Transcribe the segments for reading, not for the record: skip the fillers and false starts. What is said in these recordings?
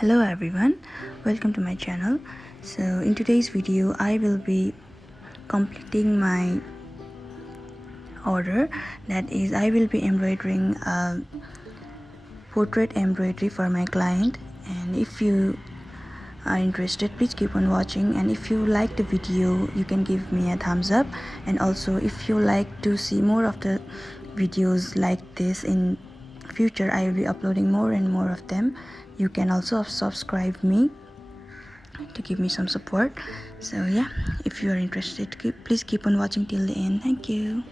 Hello everyone, welcome to my channel. So in today's video I will be completing my order, that is I will be embroidering a portrait embroidery for my client. And if you are interested, please keep on watching, and if you like the video you can give me a thumbs up. And also if you like to see more of the videos like this in future, I will be uploading more and more of them. You can also subscribe me to give me some support. So yeah, if you are interested, please keep on watching till the end. Thank you.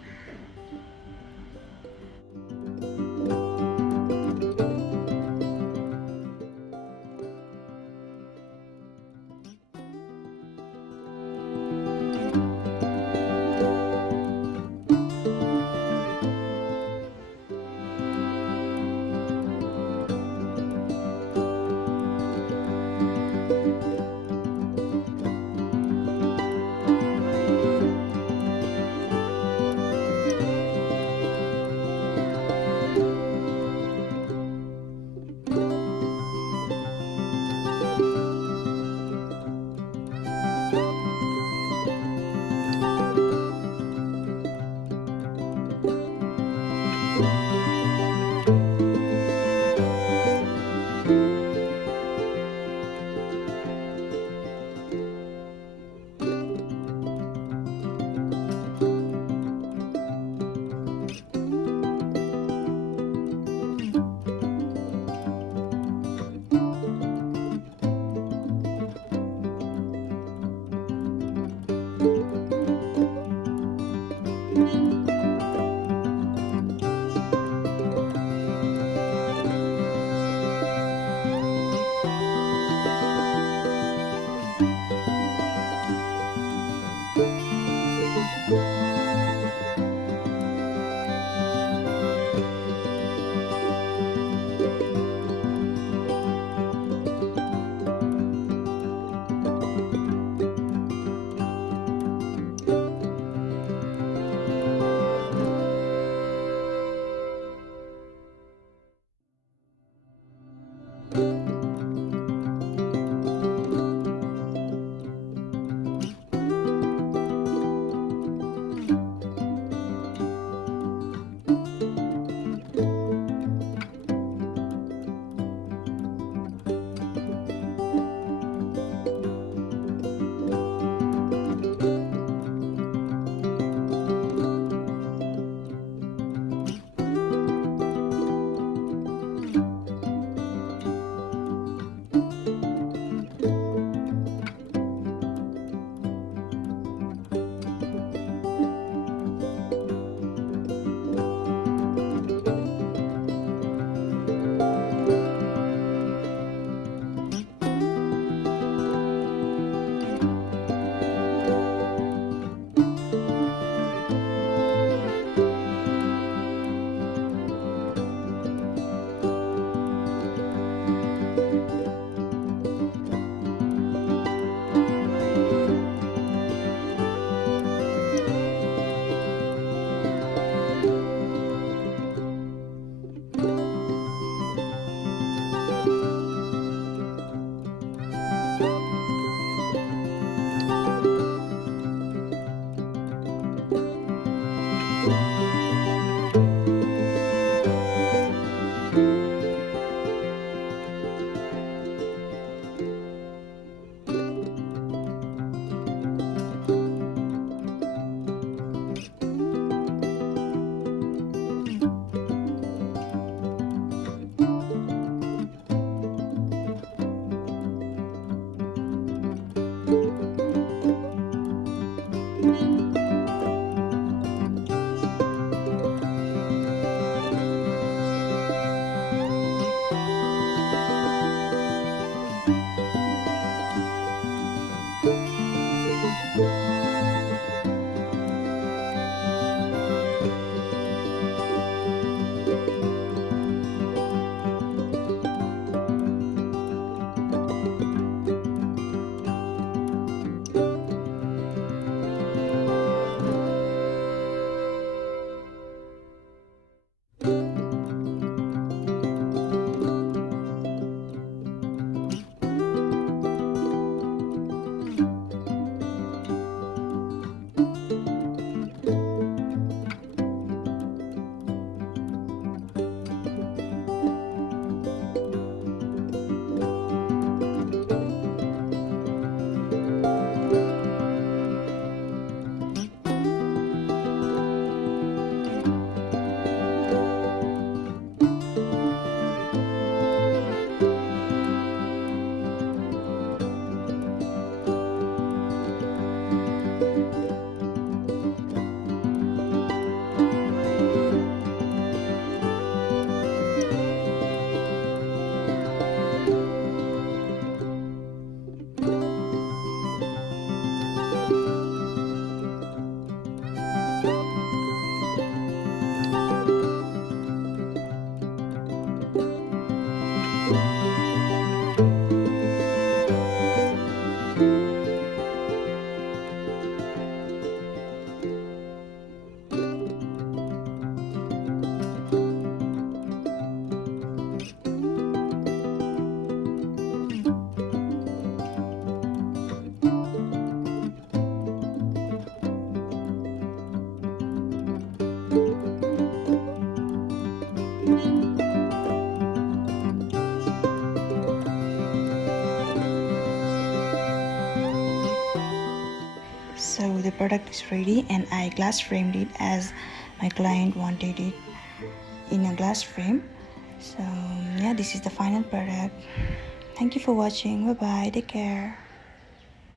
product is ready, and I glass framed it as my client wanted it in a glass frame. So yeah, this is the final product. Thank you for watching. Bye bye. Take care.